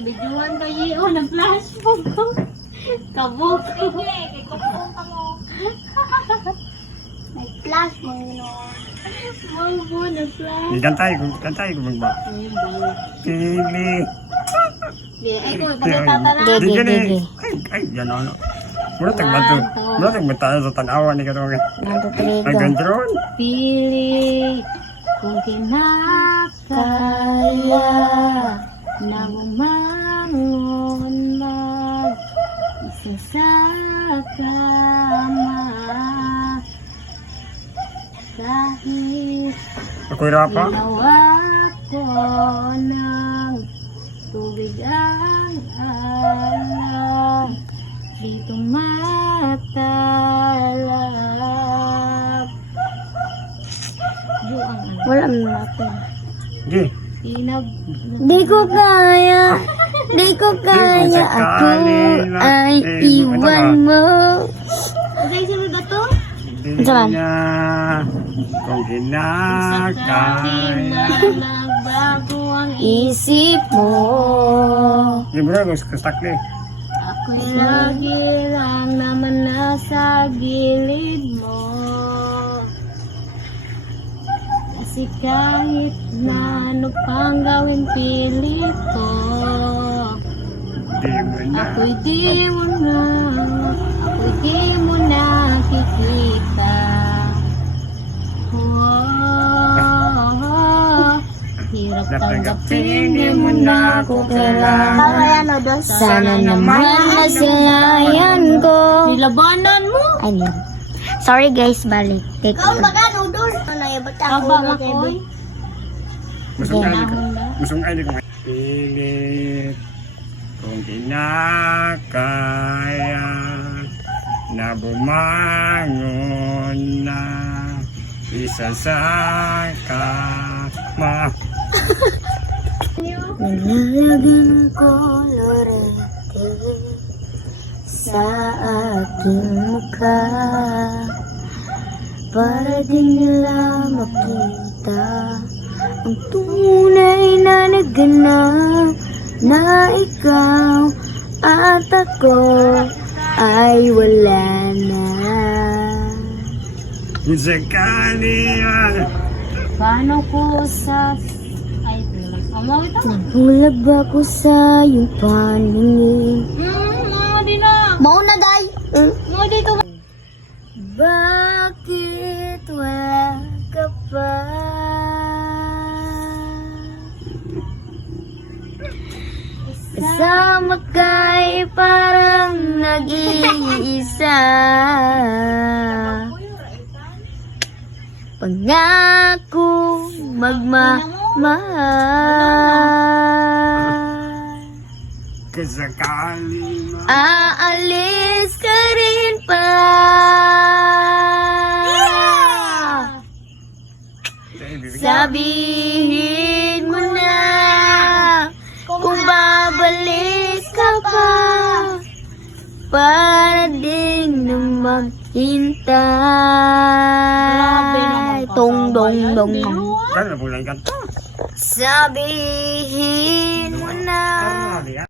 videoan ka iyo, nag-flash po ko. Kabuk. Nag-flash mo yun. Mabo, nag-flash. Kantay ko, kantay ko magba. Pili. Di, ay ko, pagkatata na. Di Dili, dili. Ay, ay, yan ano. Mura tagbato. Mura tagbato sa tanawa ni katong. Ay, gandron. Pili kung kinakaya na Ako'y rapa. ginawa ko ng tubig ang alam Di ang ano Wala mo natin. Di. Di ko kaya. Di ko kaya. Ako ay iwan mo. Agay sila na to? Di Saan? na. Kung kinakaya. Isip mo. Na, gusto ko stakli. Ako'y lagi lang naman nasa gilid mo Kasi kahit na ano pang gawin pilit ko Di mo na. Ako'y di mo na, ako'y di tanggapin, di mo na ako kailangan. Sana naman nasilayan ko. Nilabanan mo! Ano? Sorry guys, balik. Take it. baka nudol? Ano yung bata ko? Aba, makoy. Gusto ko ko. Pilit. Kung kinakaya. Na bumangon na. Isa sa kama. Nalalagang kolorete sa aking mukha para din nila makita ang tunay na naganap na ikaw at ako ay wala na. Sakali. Paano ko sa... Nabulag ba ko sa iyong paningin? Hmm, mga di na. Mau na, day! Mga dito. Bakit wala ka pa? Kasama ka'y parang nag-iisa Pangako magmamahal Kung sakali man. Aalis ka rin pa. Sabihin mo na Kung babalik ka pa. Para din na maghintay Tong dong dong Kaya na bulan kanta. Sabihin mo na